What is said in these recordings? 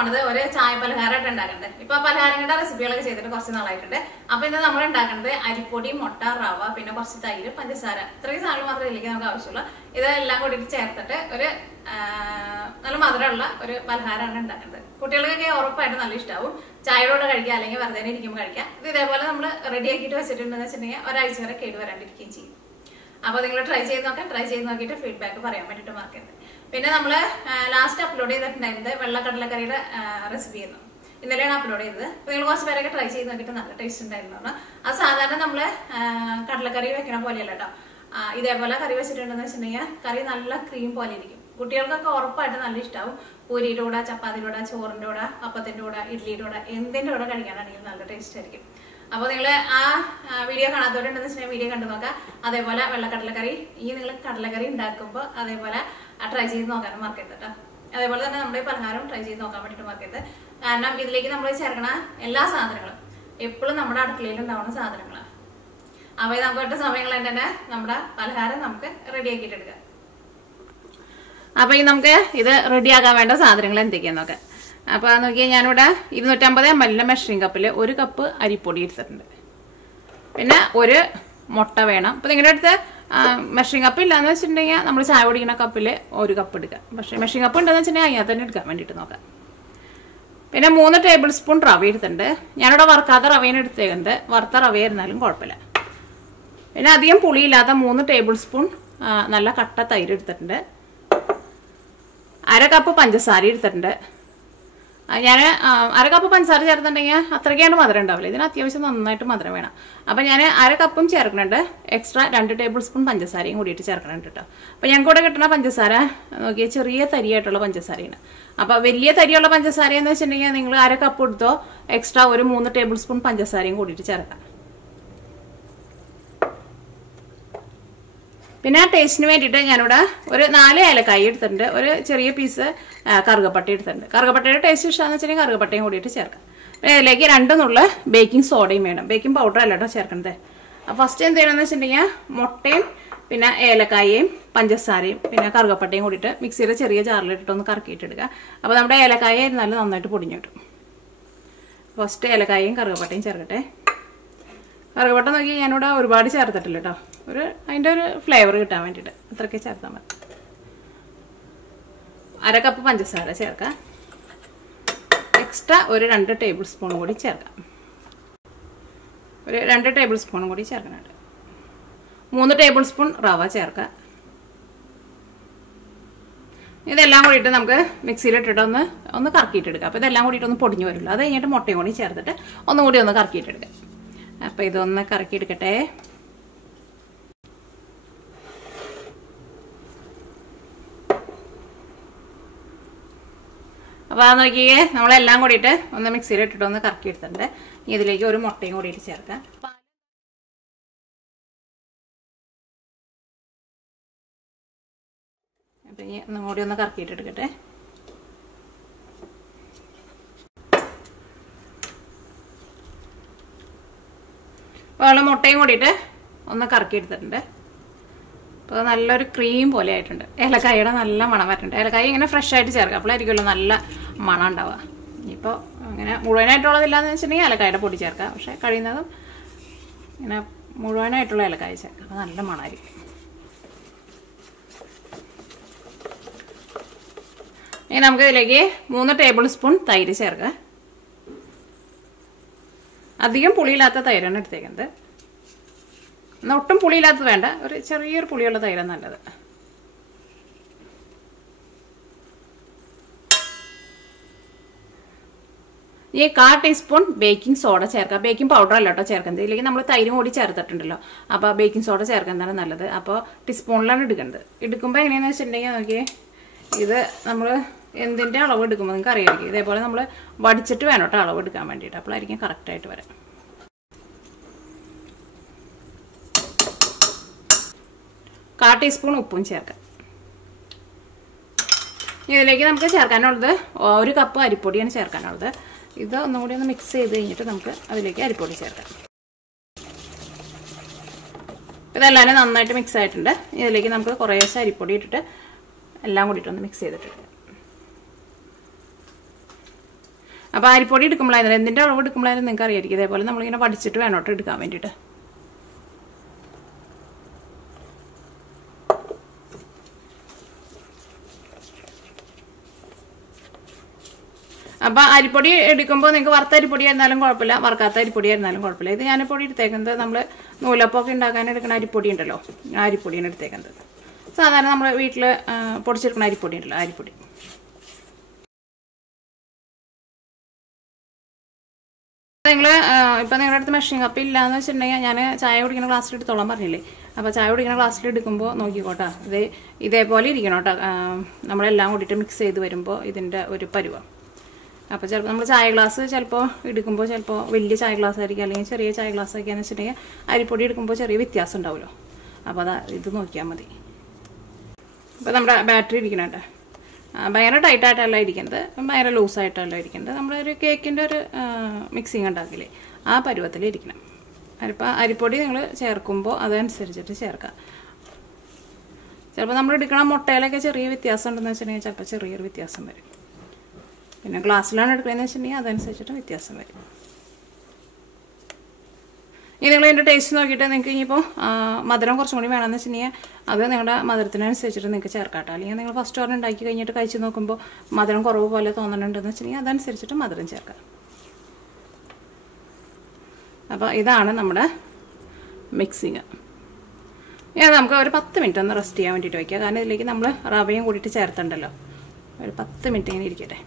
പോണത് ഒരു ചായ പലഹാരമായിട്ട് ഉണ്ടാക്കുന്നത്. ഇപ്പൊ പലഹാരങ്ങളുടെ റെസിപ്പികളൊക്കെ ചെയ്തിട്ട് കുറച്ച് നാളായിട്ടുണ്ട്. അപ്പൊ ഇന്ന് നമ്മൾ ഉണ്ടാക്കുന്നത് അരിപ്പൊടി, മുട്ട, റവ, പിന്നെ കുറച്ച് തൈര്, പഞ്ചസാര, ഇത്രയും സാധനം മാത്രമേ ഇതിലേക്ക് നമുക്ക് ആവശ്യമുള്ളൂ. ഇതെല്ലാം കൂടി ചേർത്തിട്ട് ഒരു നല്ല മധുരമുള്ള ഒരു പലഹാരമാണ് ഉണ്ടാക്കുന്നത്. കുട്ടികൾക്കൊക്കെ ഉറപ്പായിട്ട് നല്ല ഇഷ്ടമാവും. ചായയോടെ കഴിക്കുക, അല്ലെങ്കിൽ വെറുതെ ഇരിക്കുമ്പോൾ കഴിക്കാം. ഇത് ഇതേപോലെ നമ്മൾ റെഡി ആക്കിയിട്ട് വെച്ചിട്ടുണ്ടെന്ന് വെച്ചിട്ടുണ്ടെങ്കിൽ ഒരാഴ്ച വരെ കേട് വരാണ്ടിരിക്കുകയും ചെയ്യും. അപ്പൊ നിങ്ങൾ ട്രൈ ചെയ്ത് നോക്കാം. ട്രൈ ചെയ്ത് നോക്കിയിട്ട് ഫീഡ്ബാക്ക് പറയാൻ വേണ്ടിയിട്ട് മറക്കരുത്. പിന്നെ നമ്മൾ ലാസ്റ്റ് അപ്ലോഡ് ചെയ്തിട്ടുണ്ടായിരുന്നത് വെള്ളക്കടലക്കറിയുടെ റെസിപ്പി ആയിരുന്നു. ഇന്നലെയാണ് അപ്ലോഡ് ചെയ്തത്. അപ്പൊ നിങ്ങൾ കുറച്ച് പേരൊക്കെ ട്രൈ ചെയ്ത് നോക്കിയിട്ട് നല്ല ടേസ്റ്റ് ഉണ്ടായിരുന്നു. അത് സാധാരണ നമ്മള് കടലക്കറി വെക്കണ പോലെയല്ല കേട്ടോ. ഇതേപോലെ കറി വെച്ചിട്ടുണ്ടെന്ന് വെച്ചിട്ടുണ്ടെങ്കിൽ കറി നല്ല ക്രീം പോലെ ഇരിക്കും. കുട്ടികൾക്കൊക്കെ ഉറപ്പായിട്ട് നല്ല ഇഷ്ടമാവും. പൂരിയുടെ കൂടെ, ചപ്പാത്തിയുടെ കൂടെ, ചോറിന്റെ കൂടെ, അപ്പത്തിന്റെ കൂടെ, ഇഡ്ലിയുടെ കൂടെ, എന്തിന്റെ കൂടെ കഴിക്കാനാണെങ്കിലും നല്ല ടേസ്റ്റ് ആയിരിക്കും. അപ്പൊ നിങ്ങൾ ആ വീഡിയോ കാണാത്തവരുണ്ടെന്ന് വെച്ചിട്ടുണ്ടെങ്കിൽ വീഡിയോ കണ്ടു നോക്കാം. അതേപോലെ വെള്ളക്കടലക്കറി നിങ്ങൾ കടലക്കറി ഉണ്ടാക്കുമ്പോൾ അതേപോലെ ട്രൈ ചെയ്ത് നോക്കാനും മറക്കരുത് കേട്ടോ. അതേപോലെ തന്നെ നമ്മുടെ പലഹാരം ട്രൈ ചെയ്ത് നോക്കാൻ വേണ്ടിയിട്ട് മറക്കരുത്. കാരണം ഇതിലേക്ക് നമ്മൾ ചേർക്കണ എല്ലാ സാധനങ്ങളും എപ്പോഴും നമ്മുടെ അടുക്കളയിൽ ഉണ്ടാവുന്ന സാധനങ്ങളാണ്. അപ്പൊ നമുക്ക് ഒറ്റ സമയങ്ങൾ തന്നെ നമ്മുടെ പലഹാരം നമുക്ക് റെഡി ആക്കിയിട്ട് എടുക്കാം. അപ്പൊ നമുക്ക് ഇത് റെഡിയാക്കാൻ വേണ്ട സാധനങ്ങൾ എന്തൊക്കെയാന്ന് നോക്കാം. അപ്പൊ നോക്കിയാൽ ഞാനിവിടെ 250 ml മെഷറിംഗ് കപ്പിൽ 1 കപ്പ് അരിപ്പൊടി എടുത്തിട്ടുണ്ട്. പിന്നെ ഒരു മുട്ട വേണം. അപ്പൊ നിങ്ങളുടെ അടുത്ത് മെഷറിംഗ് കപ്പ് ഇല്ലാന്ന് വെച്ചിട്ടുണ്ടെങ്കിൽ നമ്മൾ ചായ കുടിക്കുന്ന കപ്പിൽ 1 കപ്പ് എടുക്കാം. പക്ഷെ മെഷറിംഗ് കപ്പ് ഉണ്ടെന്ന് വെച്ചിട്ടുണ്ടെങ്കിൽ അതിനകത്ത് തന്നെ എടുക്കാൻ വേണ്ടിയിട്ട് നോക്കാം. പിന്നെ 3 ടേബിൾ സ്പൂൺ റവ എടുത്തിട്ടുണ്ട്. ഞാനിവിടെ വറുക്കാത്ത റവയാണ് എടുത്തേക്കുന്നത്. വറുത്ത റവയായിരുന്നാലും കുഴപ്പമില്ല. പിന്നെ അധികം പുളിയില്ലാത്ത 3 ടേബിൾ സ്പൂൺ നല്ല കട്ട തൈര് എടുത്തിട്ടുണ്ട്. 1/2 കപ്പ് പഞ്ചസാര എടുത്തിട്ടുണ്ട്. ഞാൻ 1/2 കപ്പ് പഞ്ചസാര ചേർത്തിട്ടുണ്ടെങ്കിൽ അത്രയ്ക്കാണ്ട് മധുരം ഉണ്ടാവില്ല. ഇതിന് അത്യാവശ്യം നന്നായിട്ട് മധുരം വേണം. അപ്പം ഞാൻ 1/2 കപ്പും ചേർക്കുന്നുണ്ട്. എക്സ്ട്രാ 2 ടേബിൾ സ്പൂൺ പഞ്ചസാരയും കൂടിയിട്ട് ചേർക്കുന്നുണ്ട് കേട്ടോ. അപ്പം ഞങ്ങൾക്ക് കൂടെ കിട്ടുന്ന പഞ്ചസാര നോക്കിയാൽ ചെറിയ തരിയായിട്ടുള്ള പഞ്ചസാരയാണ്. അപ്പം വലിയ തരിയുള്ള പഞ്ചസാര എന്ന് വെച്ചിട്ടുണ്ടെങ്കിൽ നിങ്ങൾ 1/2 കപ്പ് എടുത്തോ എക്സ്ട്രാ ഒരു 3 ടേബിൾ സ്പൂൺ പഞ്ചസാരയും കൂടിയിട്ട് ചേർക്കാം. പിന്നെ ടേസ്റ്റിന് വേണ്ടിയിട്ട് ഞാനിവിടെ ഒരു 4 ഏലക്കായ എടുത്തിട്ടുണ്ട്. ഒരു ചെറിയ പീസ് കറുകപ്പട്ട എടുത്തിട്ടുണ്ട്. കറുകപ്പട്ടയുടെ ടേസ്റ്റ് ഇഷ്ടമാണെന്ന് വെച്ചിട്ടുണ്ടെങ്കിൽ കറുകപ്പട്ടയും കൂടിയിട്ട് ചേർക്കാം. പിന്നെ ഇതിലേക്ക് 2 നുള്ള ബേക്കിംഗ് സോഡയും വേണം. ബേക്കിംഗ് പൗഡർ അല്ല കേട്ടോ ചേർക്കുന്നത്. ഫസ്റ്റ് എന്ത് ചെയ്യണമെന്ന് വെച്ചിട്ടുണ്ടെങ്കിൽ മുട്ടയും പിന്നെ ഏലക്കായയും പഞ്ചസാരയും പിന്നെ കറുകപ്പട്ടയും കൂടിയിട്ട് മിക്സിയുടെ ചെറിയ ജാറിലിട്ടിട്ടൊന്ന് കറക്കിയിട്ടെടുക്കുക. അപ്പോൾ നമ്മുടെ ഏലക്കായ ഇരുന്നാലും നന്നായിട്ട് പൊടിഞ്ഞു കിട്ടും. ഫസ്റ്റ് ഏലക്കായയും കറുകപ്പട്ടയും ചേർക്കട്ടെ. കറുകപ്പട്ട നോക്കി ഞാനിവിടെ ഒരുപാട് ചേർത്തിട്ടില്ല കേട്ടോ. അതിൻ്റെ ഒരു ഫ്ലേവർ കിട്ടാൻ വേണ്ടിയിട്ട് അത്രയ്ക്ക് ചേർത്താൽ മതി. 1/2 കപ്പ് പഞ്ചസാര ചേർക്കാം. എക്സ്ട്രാ ഒരു 2 ടേബിൾ സ്പൂൺ കൂടി ചേർക്കാം. ഒരു 2 ടേബിൾ സ്പൂൺ കൂടി ചേർക്കാനുണ്ട്. 3 ടേബിൾ സ്പൂൺ റവ ചേർക്കാം. ഇതെല്ലാം കൂടിയിട്ട് നമുക്ക് മിക്സിയിലിട്ടിട്ട് ഒന്ന് കറക്കിയിട്ടെടുക്കാം. അപ്പോൾ ഇതെല്ലാം കൂടിയിട്ട് ഒന്ന് പൊടിഞ്ഞു വരുമല്ലോ. അത് കഴിഞ്ഞിട്ട് മുട്ടയും കൂടി ചേർത്തിട്ട് ഒന്നും കൂടി ഒന്ന് കറക്കിയിട്ടെടുക്കാം. അപ്പോൾ ഇതൊന്ന് കറക്കിയെടുക്കട്ടെ. അപ്പോൾ അത് നോക്കിയേ നമ്മളെല്ലാം കൂടിയിട്ട് ഒന്ന് മിക്സിയിലിട്ടിട്ട് ഒന്ന് കറക്കി എടുത്തിട്ടുണ്ട്. ഇതിലേക്ക് ഒരു മുട്ടയും കൂടിയിട്ട് ചേർക്കാം. അപ്പം ഇനി ഒന്നും കൂടി ഒന്ന് കറക്കിയിട്ടെടുക്കട്ടെ. അപ്പോൾ മുട്ടയും കൂടിയിട്ട് ഒന്ന് കറക്കി എടുത്തിട്ടുണ്ട്. അപ്പോൾ നല്ലൊരു ക്രീം പോലെ ആയിട്ടുണ്ട്. ഏലക്കായയുടെ നല്ല മണം വരുന്നുണ്ട്. ഏലക്കായ ഇങ്ങനെ ഫ്രഷ് ആയിട്ട് ചേർക്കുക. അപ്പോഴായിരിക്കുമല്ലോ നല്ല മണം ഉണ്ടാവുക. ഇപ്പോൾ അങ്ങനെ മുഴുവനായിട്ടുള്ളതില്ലാന്ന് വെച്ചിട്ടുണ്ടെങ്കിൽ ഏലക്കായയുടെ പൊടി ചേർക്കുക. പക്ഷേ കഴിയുന്നതും ഇങ്ങനെ മുഴുവനായിട്ടുള്ള ഏലക്കായ ചേർക്കുക. അപ്പോൾ നല്ല മണമായിരിക്കും. ഇനി നമുക്ക് ഇതിലേക്ക് 3 ടേബിൾ സ്പൂൺ തൈര് ചേർക്കുക. അധികം പുളിയില്ലാത്ത തൈരാണ് എടുത്തേക്കുന്നത്. എന്നാൽ ഒട്ടും പുളിയില്ലാത്തത് വേണ്ട. ഒരു ചെറിയൊരു പുളിയുള്ള തൈരാണ് നല്ലത്. ഈ 1/4 ടീസ്പൂൺ ബേക്കിംഗ് സോഡ ചേർക്കാം. ബേക്കിംഗ് പൗഡർ അല്ല കേട്ടോ ചേർക്കുന്നത്. ഇതിലേക്ക് നമ്മൾ തൈരും കൂടി ചേർത്തിട്ടുണ്ടല്ലോ. അപ്പോൾ ബേക്കിംഗ് സോഡ ചേർക്കുന്നതാണ് നല്ലത്. അപ്പോൾ ടീസ്പൂണിലാണ് എടുക്കേണ്ടത്. എടുക്കുമ്പോൾ എങ്ങനെയാണെന്ന് വെച്ചിട്ടുണ്ടെങ്കിൽ നോക്കിയേ, ഇത് നമ്മൾ എന്തിൻ്റെ അളവ് എടുക്കുമ്പോൾ നിങ്ങൾക്ക് അറിയാമായിരിക്കും. ഇതേപോലെ നമ്മൾ വടിച്ചിട്ട് വേണം കേട്ടോ അളവ് എടുക്കാൻ വേണ്ടിയിട്ട്. അപ്പോഴായിരിക്കും കറക്റ്റായിട്ട് വരാം. 1/4 ടീസ്പൂൺ ഉപ്പും ചേർക്കാം. ഇതിലേക്ക് നമുക്ക് ചേർക്കാനുള്ളത് 1 കപ്പ് അരിപ്പൊടിയാണ് ചേർക്കാനുള്ളത്. ഇത് ഒന്നും കൂടി ഒന്ന് മിക്സ് ചെയ്ത് കഴിഞ്ഞിട്ട് നമുക്ക് അതിലേക്ക് അരിപ്പൊടി ചേർക്കാം. ഇതെല്ലാം നന്നായിട്ട് മിക്സ് ആയിട്ടുണ്ട്. ഇതിലേക്ക് നമുക്ക് കുറേശ്ശെ അരിപ്പൊടി ഇട്ടിട്ട് എല്ലാം കൂടിയിട്ടൊന്ന് മിക്സ് ചെയ്തിട്ട് അപ്പോൾ അരിപ്പൊടി എടുക്കുമ്പോഴായിരുന്നു എന്തിൻ്റെ അളവ് എടുക്കുമ്പോഴായിരുന്നു നിങ്ങൾക്ക് അറിയായിരിക്കും. ഇതേപോലെ നമ്മളിങ്ങനെ പഠിച്ചിട്ട് വേണോട്ട് എടുക്കാൻ വേണ്ടിയിട്ട്. അപ്പോൾ അരിപ്പൊടി എടുക്കുമ്പോൾ നിങ്ങൾക്ക് വറുത്ത അരിപ്പൊടി ആയിരുന്നാലും കുഴപ്പമില്ല, വറുക്കാത്ത അരിപ്പൊടി ആയിരുന്നാലും കുഴപ്പമില്ല. ഇത് ഞാനിപ്പൊടി എടുത്തേക്കുന്നത് നമ്മൾ നൂലപ്പൊക്കെ ഉണ്ടാക്കാൻ എടുക്കുന്ന അരിപ്പൊടി ഉണ്ടല്ലോ, ആ അരിപ്പൊടിയാണ് എടുത്തേക്കുന്നത്. സാധാരണ നമ്മൾ വീട്ടിൽ പൊടിച്ചെടുക്കുന്ന അരിപ്പൊടി ഉണ്ടല്ലോ, അരിപ്പൊടി. നിങ്ങൾ ഇപ്പം നിങ്ങളുടെ അടുത്ത് മെഷീൻ കപ്പ് ഇല്ലയെന്ന് വെച്ചിട്ടുണ്ടെങ്കിൽ ഞാൻ ചായ കുടിക്കുന്ന ഗ്ലാസ്സിൽ എടുത്തോളാൻ പറഞ്ഞില്ലേ. അപ്പോൾ ചായ കുടിക്കുന്ന ഗ്ലാസ്സിൽ എടുക്കുമ്പോൾ നോക്കിക്കോട്ടെ, ഇതേപോലെ ഇരിക്കണം കേട്ടോ. നമ്മളെല്ലാം കൂടിയിട്ട് മിക്സ് ചെയ്ത് വരുമ്പോൾ ഇതിൻ്റെ ഒരു പരുവം. അപ്പോൾ ചിലപ്പോൾ നമ്മൾ ചായ ഗ്ലാസ് ചിലപ്പോൾ എടുക്കുമ്പോൾ ചിലപ്പോൾ വലിയ ചായ ഗ്ലാസ് ആയിരിക്കും, അല്ലെങ്കിൽ ചെറിയ ചായ ഗ്ലാസ് ആക്കിയാന്ന് വെച്ചിട്ടുണ്ടെങ്കിൽ അരിപ്പൊടി എടുക്കുമ്പോൾ ചെറിയ വ്യത്യാസം ഉണ്ടാവുമല്ലോ. അപ്പോൾ ഇത് നോക്കിയാൽ മതി. അപ്പോൾ നമ്മുടെ ബാറ്ററി ഇരിക്കണേ ഭയങ്കര ടൈറ്റായിട്ടല്ല ഇരിക്കുന്നത്, ഭയങ്കര ലൂസായിട്ടല്ല ഇരിക്കുന്നത്. നമ്മളൊരു കേക്കിൻ്റെ ഒരു മിക്സിങ് ഉണ്ടാക്കില്ലേ, ആ പരുവത്തിലിരിക്കണം. അരിപ്പൊടി നിങ്ങൾ ചേർക്കുമ്പോൾ അതനുസരിച്ചിട്ട് ചേർക്കുക. ചിലപ്പോൾ നമ്മൾ എടുക്കണ മുട്ടയിലൊക്കെ ചെറിയ വ്യത്യാസം ഉണ്ടെന്ന് വെച്ചിട്ടുണ്ടെങ്കിൽ ചിലപ്പോൾ ചെറിയൊരു വ്യത്യാസം വരും. പിന്നെ ഗ്ലാസ്സിലാണ് എടുക്കുന്നതെന്ന് വെച്ചിട്ടുണ്ടെങ്കിൽ അതനുസരിച്ചിട്ട് വ്യത്യാസം വരും. ഇനി നിങ്ങൾ ഇതിൻ്റെ ടേസ്റ്റ് നോക്കിയിട്ട് നിങ്ങൾക്ക് ഇനിയിപ്പോൾ മധുരം കുറച്ചും കൂടി വേണമെന്ന് വെച്ചിട്ടുണ്ടെങ്കിൽ അത് നിങ്ങളുടെ മധുരത്തിനനുസരിച്ചിട്ട് നിങ്ങൾക്ക് ചേർക്കാട്ടോ. അല്ലെങ്കിൽ നിങ്ങൾ ഫസ്റ്റ് ഓർഡർ ഉണ്ടാക്കി കഴിഞ്ഞിട്ട് കഴിച്ച് നോക്കുമ്പോൾ മധുരം കുറവ് പോലെ തോന്നുന്നുണ്ടെന്ന് വെച്ചിട്ടുണ്ടെങ്കിൽ അതനുസരിച്ചിട്ട് മധുരം ചേർക്കാം. അപ്പോൾ ഇതാണ് നമ്മുടെ മിക്സിങ്. ഇനി നമുക്ക് ഒരു 10 മിനിറ്റ് ഒന്ന് റെസ്റ്റ് ചെയ്യാൻ വേണ്ടിയിട്ട് വയ്ക്കുക. കാരണം ഇതിലേക്ക് നമ്മൾ റവയും കൂടിയിട്ട് ചേർത്തുണ്ടല്ലോ. ഒരു 10 മിനിറ്റ് ഇങ്ങനെ ഇരിക്കട്ടെ.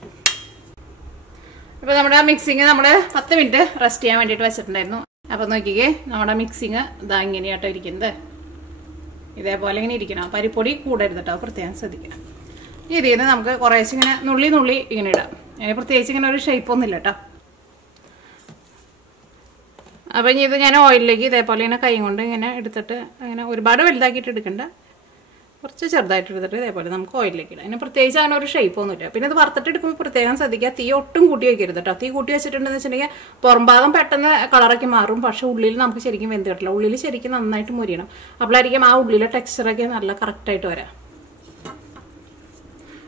അപ്പോൾ നമ്മുടെ മിക്സിങ് നമ്മൾ 10 മിനിറ്റ് റെസ്റ്റ് ചെയ്യാൻ വേണ്ടിയിട്ട് വെച്ചിട്ടുണ്ടായിരുന്നു. അപ്പോൾ നോക്കിക്കേ, നമ്മുടെ മിക്സിങ് ഇതാ ഇങ്ങനെയാട്ടോ ഇരിക്കുന്നത്. ഇതേപോലെ ഇങ്ങനെ ഇരിക്കണം. പരിപ്പൊടി കൂടരുത് കേട്ടോ, പ്രത്യേകം ശ്രദ്ധിക്കണം. ഇതിൽ നിന്ന് നമുക്ക് കുറേശ്ശെ ഇങ്ങനെ നുള്ളി ഇങ്ങനെ ഇടാം. അതിന് പ്രത്യേകിച്ച് ഇങ്ങനെ ഒരു ഷേപ്പൊന്നും ഇല്ല കേട്ടോ. അപ്പോൾ ഇനി ഇത് ഞാൻ ഓയിലിലേക്ക് ഇതേപോലെ ഇങ്ങനെ കൈ കൊണ്ട് ഇങ്ങനെ എടുത്തിട്ട് അങ്ങനെ ഒരുപാട് വലുതാക്കിയിട്ട് എടുക്കണ്ട, കുറച്ച് ചെറുതായിട്ട് എടുത്തിട്ട് ഇതേപോലെ നമുക്ക് ഓയിലിലേക്ക് ഇടാം. അതിന് പ്രത്യേകിച്ച് അങ്ങനെ ഒരു ഷേപ്പൊന്നുമില്ല. പിന്നെ ഇത് വറുത്തിട്ട് എടുക്കുമ്പോൾ പ്രത്യേകം ശ്രദ്ധിക്കുക, തീ ഒട്ടും കൂട്ടി വയ്ക്കരുത് കേട്ടോ. തീ കൂട്ടി വെച്ചിട്ടുണ്ടെന്ന് വെച്ചിട്ടുണ്ടെങ്കിൽ പുറം ഭാഗം പെട്ടെന്ന് കളറൊക്കെ മാറും, പക്ഷേ ഉള്ളിൽ നമുക്ക് ശരിക്കും വെന്ത് കിട്ടില്ല. ഉള്ളിൽ ശരിക്കും നന്നായിട്ട് മുരിയണം. അപ്പോഴായിരിക്കും ആ ഉള്ളിലെ ടെക്സ്ചറൊക്കെ നല്ല കറക്റ്റായിട്ട് വരാം.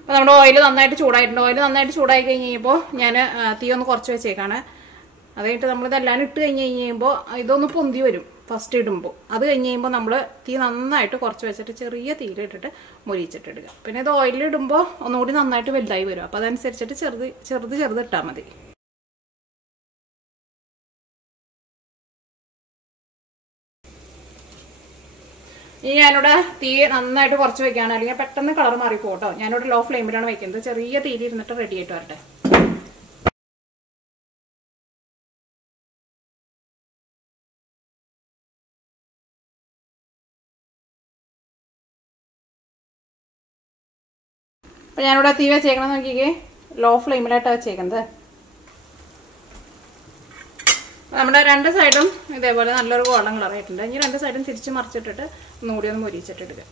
അപ്പോൾ നമ്മുടെ ഓയിൽ നന്നായിട്ട് ചൂടായിട്ടുണ്ട്. ഓയിൽ നന്നായിട്ട് ചൂടായി കഴിഞ്ഞ് കഴിയുമ്പോൾ ഞാൻ തീ ഒന്ന് കുറച്ച് വെച്ചേക്കാണ്. അത് കഴിഞ്ഞിട്ട് നമ്മളിതെല്ലാം ഇട്ട് കഴിഞ്ഞ് കഴിയുമ്പോൾ ഇതൊന്ന് പൊന്തി വരും ഫസ്റ്റ് ഇടുമ്പോൾ. അത് കഴിഞ്ഞ് കഴിയുമ്പോൾ നമ്മൾ തീ നന്നായിട്ട് കുറച്ച് വെച്ചിട്ട് ചെറിയ തീയിലിട്ടിട്ട് മുരിച്ചിട്ടിടുക. പിന്നെ ഇത് ഓയിലിടുമ്പോൾ ഒന്നുകൂടി നന്നായിട്ട് വലുതായി വരും. അപ്പോൾ അതനുസരിച്ചിട്ട് ചെറുത് ഇട്ടാൽ മതി. ഇനി ഞാനിവിടെ തീ നന്നായിട്ട് കുറച്ച് വെക്കുകയാണ്, അല്ലെങ്കിൽ പെട്ടെന്ന് കളർ മാറിപ്പോകും കേട്ടോ. ഞാനിവിടെ ലോ ഫ്ലെയിമിലാണ് വയ്ക്കുന്നത്. ചെറിയ തീയിൽ ഇരുന്നിട്ട് റെഡി ആയിട്ട് വരട്ടെ. അപ്പോൾ ഞാനിവിടെ തീ വെച്ചേക്കണം നോക്കിക്കേ, ലോ ഫ്ലെയിമിലായിട്ടാണ് വെച്ചേക്കുന്നത്. നമ്മുടെ രണ്ട് സൈഡും ഇതേപോലെ നല്ലൊരു ഗോൾഡൻ കളറായിട്ടുണ്ട്. ഇനി രണ്ട് സൈഡും തിരിച്ച് മറിച്ചിട്ടിട്ട് ഒന്നുകൂടി ഒന്ന് മുരിച്ചിട്ടെടുക്കുക.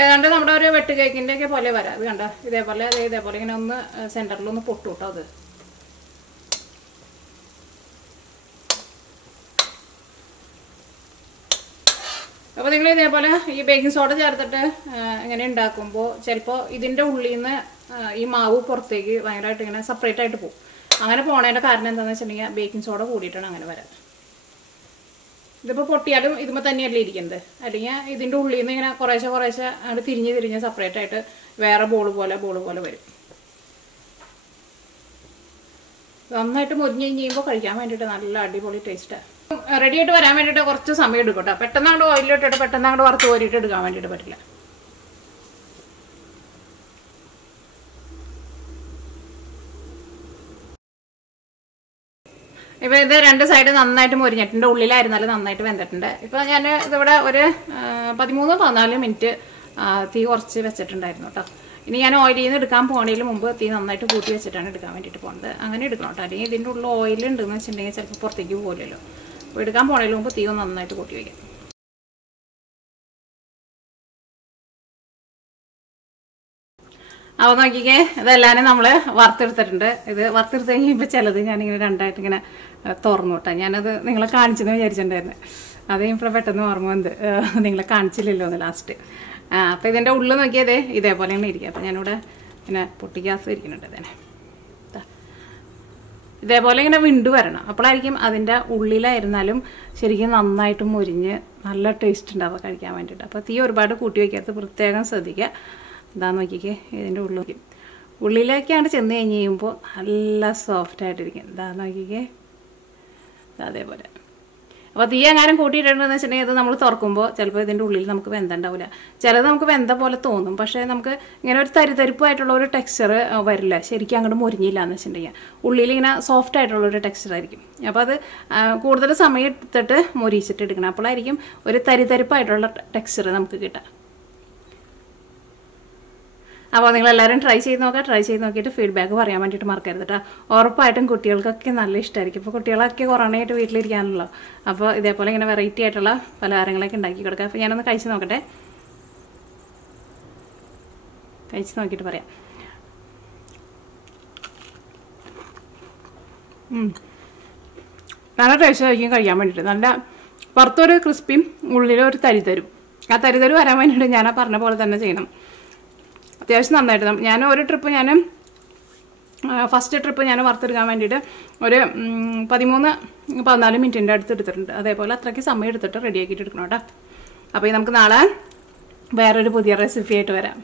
ഏതാണ്ട് നമ്മുടെ ഒരു വെട്ട് കേക്കിൻ്റെ ഒക്കെ പോലെ വരാം. അത് കണ്ട ഇതേപോലെ ഇങ്ങനെ ഒന്ന് സെൻറ്ററിൽ ഒന്ന് പൊട്ടു കേട്ടോ. അത് അപ്പോൾ നിങ്ങൾ ഇതേപോലെ ഈ ബേക്കിംഗ് സോഡ ചേർത്തിട്ട് ഇങ്ങനെ ഉണ്ടാക്കുമ്പോൾ ചിലപ്പോൾ ഇതിൻ്റെ ഉള്ളിൽ നിന്ന് ഈ മാവ് പുറത്തേക്ക് ഭയങ്കരമായിട്ട് ഇങ്ങനെ സെപ്പറേറ്റ് ആയിട്ട് പോകും. അങ്ങനെ പോണതിൻ്റെ കാരണം എന്താണെന്ന് വെച്ചിട്ടുണ്ടെങ്കിൽ ബേക്കിംഗ് സോഡ കൂടിയിട്ടാണ് അങ്ങനെ വരാൻ. ഇതിപ്പോൾ പൊട്ടിയാലും ഇതുമ്പോൾ തന്നെയല്ലേ ഇരിക്കുന്നത്, അല്ലെങ്കിൽ ഇതിൻ്റെ ഉള്ളിൽ നിന്ന് ഇങ്ങനെ കുറേശ്ശെ അങ്ങോട്ട് തിരിഞ്ഞ് സെപ്പറേറ്റ് ആയിട്ട് വേറെ ബോൾ പോലെ വരും. നന്നായിട്ട് മുരിഞ്ഞ് കഴിയുമ്പോൾ കഴിക്കാൻ വേണ്ടിയിട്ട് നല്ല അടിപൊളി ടേസ്റ്റാണ്. റെഡി ആയിട്ട് വരാൻ വേണ്ടിയിട്ട് കുറച്ച് സമയം എടുക്കും കേട്ടോ. പെട്ടെന്ന് അങ്ങോട്ട് ഓയിലിട്ടിട്ട് പെട്ടെന്ന് അങ്ങോട്ട് വറുത്ത് കോരിയിട്ട് എടുക്കാൻ വേണ്ടിയിട്ട് പറ്റില്ല. ഇപ്പോൾ ഇത് രണ്ട് സൈഡ് നന്നായിട്ട് മുരിഞ്ഞിട്ടുണ്ട്, ഉള്ളിലായിരുന്നാലും നന്നായിട്ട് വെന്തിട്ടുണ്ട്. ഇപ്പോൾ ഞാൻ ഇതിവിടെ ഒരു 13-14 മിനിറ്റ് തീ കുറച്ച് വെച്ചിട്ടുണ്ടായിരുന്നു കേട്ടോ. ഇനി ഞാൻ ഓയിലിൽ നിന്ന് എടുക്കാൻ പോകണതിന് മുമ്പ് തീ നന്നായിട്ട് കൂട്ടി വെച്ചിട്ടാണ് എടുക്കാൻ വേണ്ടിയിട്ട് പോകുന്നത്. അങ്ങനെ എടുക്കണം കേട്ടോ, അല്ലെങ്കിൽ ഇതിൻ്റെ ഉള്ളിൽ ഓയിലുണ്ടെന്ന് വെച്ചിട്ടുണ്ടെങ്കിൽ ചിലപ്പോൾ പുറത്തേക്ക് പോകില്ലല്ലോ. അപ്പോൾ എടുക്കാൻ പോകണതിന് മുമ്പ് തീ ഒന്ന് നന്നായിട്ട് കൂട്ടി വയ്ക്കാം. അപ്പോൾ നോക്കിക്കേ, ഇതെല്ലാവരും നമ്മൾ വറുത്തെടുത്തിട്ടുണ്ട്. ഇത് വറുത്തെടുത്ത് കഴിയുമ്പോൾ ചിലത് ഞാനിങ്ങനെ രണ്ടായിട്ട് ഇങ്ങനെ തുറന്നു വിട്ടാൽ ഞാനത് നിങ്ങളെ കാണിച്ചെന്ന് വിചാരിച്ചിട്ടുണ്ടായിരുന്നു. അത് ഇപ്പോൾ പെട്ടെന്ന് ഓർമ്മ വന്ന് നിങ്ങളെ കാണിച്ചില്ലല്ലോ എന്ന് ലാസ്റ്റ്. അപ്പോൾ ഇതിൻ്റെ ഉള്ളിൽ നോക്കിയതേ ഇതേപോലെ തന്നെ ഇരിക്കുക. അപ്പോൾ ഞാനിവിടെ ഇങ്ങനെ പൊട്ടിക്കാത്ത ഇരിക്കുന്നുണ്ട് ഇതിനെ. ഇതേപോലെ ഇങ്ങനെ വിണ്ടു വരണം. അപ്പോഴായിരിക്കും അതിൻ്റെ ഉള്ളിലായിരുന്നാലും ശരിക്കും നന്നായിട്ട് മുരിഞ്ഞ് നല്ല ടേസ്റ്റ് ഉണ്ടാവുക കഴിക്കാൻ വേണ്ടിയിട്ട്. അപ്പോൾ തീ ഒരുപാട് കൂട്ടി വയ്ക്കാത്ത പ്രത്യേകം ശ്രദ്ധിക്കുക. എന്താന്ന് നോക്കിക്കേ, ഇതിൻ്റെ ഉള്ളിലേക്കാണ് ചെന്ന് കഴിഞ്ഞ് കഴിയുമ്പോൾ നല്ല സോഫ്റ്റായിട്ടിരിക്കും. എന്താന്ന് നോക്കിക്കേ, അതേപോലെ. അപ്പോൾ തീ എങ്ങാനും കൂട്ടിയിട്ടുണ്ടെന്ന് വെച്ചിട്ടുണ്ടെങ്കിൽ അത് നമ്മൾ തുറക്കുമ്പോൾ ചിലപ്പോൾ ഇതിൻ്റെ ഉള്ളിൽ നമുക്ക് വെന്തുണ്ടാവില്ല. ചിലത് നമുക്ക് വെന്ത പോലെ തോന്നും, പക്ഷേ നമുക്ക് ഇങ്ങനെ ഒരു തരിതരിപ്പായിട്ടുള്ള ഒരു ടെക്സ്ചർ വരില്ല. ശരിക്കും അങ്ങോട്ട് മുരിഞ്ഞില്ല എന്ന് വെച്ചിട്ടുണ്ടെങ്കിൽ ഉള്ളിൽ ഇങ്ങനെ സോഫ്റ്റ് ആയിട്ടുള്ളൊരു ടെക്സ്ചർ ആയിരിക്കും. അപ്പോൾ അത് കൂടുതൽ സമയം എടുത്തിട്ട് മൊരിച്ചിട്ട് എടുക്കണം. അപ്പോഴായിരിക്കും ഒരു തരിതരിപ്പായിട്ടുള്ള ടെക്സ്ചർ നമുക്ക് കിട്ടുക. അപ്പോൾ നിങ്ങളെല്ലാവരും ട്രൈ ചെയ്ത് നോക്കുക. ട്രൈ ചെയ്ത് നോക്കിയിട്ട് ഫീഡ്ബാക്ക് പറയാൻ വേണ്ടിയിട്ട് മറക്കരുത് കേട്ടോ. ഉറപ്പായിട്ടും കുട്ടികൾക്കൊക്കെ നല്ല ഇഷ്ടമായിരിക്കും. ഇപ്പോൾ കുട്ടികളൊക്കെ കൊറോണയായിട്ട് വീട്ടിലിരിക്കാനല്ലോ. അപ്പോൾ ഇതേപോലെ ഇങ്ങനെ വെറൈറ്റി ആയിട്ടുള്ള പലഹാരങ്ങളൊക്കെ ഉണ്ടാക്കി കൊടുക്കുക. അപ്പോൾ ഞാനൊന്ന് കഴിച്ച് നോക്കട്ടെ. കഴിച്ച് നോക്കിയിട്ട് പറയാം. നല്ല ടേസ്റ്റ് ആയിരിക്കും കഴിക്കാൻ വേണ്ടിയിട്ട്. നല്ല പുറത്തൊരു ക്രിസ്പിയും ഉള്ളിലൊരു തരിതരും. ആ തരിതരും വരാൻ വേണ്ടിയിട്ട് ഞാൻ ആ പറഞ്ഞ പോലെ തന്നെ ചെയ്യണം. അത്യാവശ്യം നന്നായിട്ട് ഞാൻ ഒരു ട്രിപ്പ് ഫസ്റ്റ് ട്രിപ്പ് ഞാൻ വറുത്തെടുക്കാൻ വേണ്ടിയിട്ട് ഒരു 13-14 മിനിറ്റിൻ്റെ അടുത്ത് എടുത്തിട്ടുണ്ട്. അതേപോലെ അത്രയ്ക്ക് സമയം എടുത്തിട്ട് റെഡിയാക്കിയിട്ട് എടുക്കണം കേട്ടോ. അപ്പോൾ നമുക്ക് നാളെ വേറൊരു പുതിയ റെസിപ്പി ആയിട്ട് വരാം.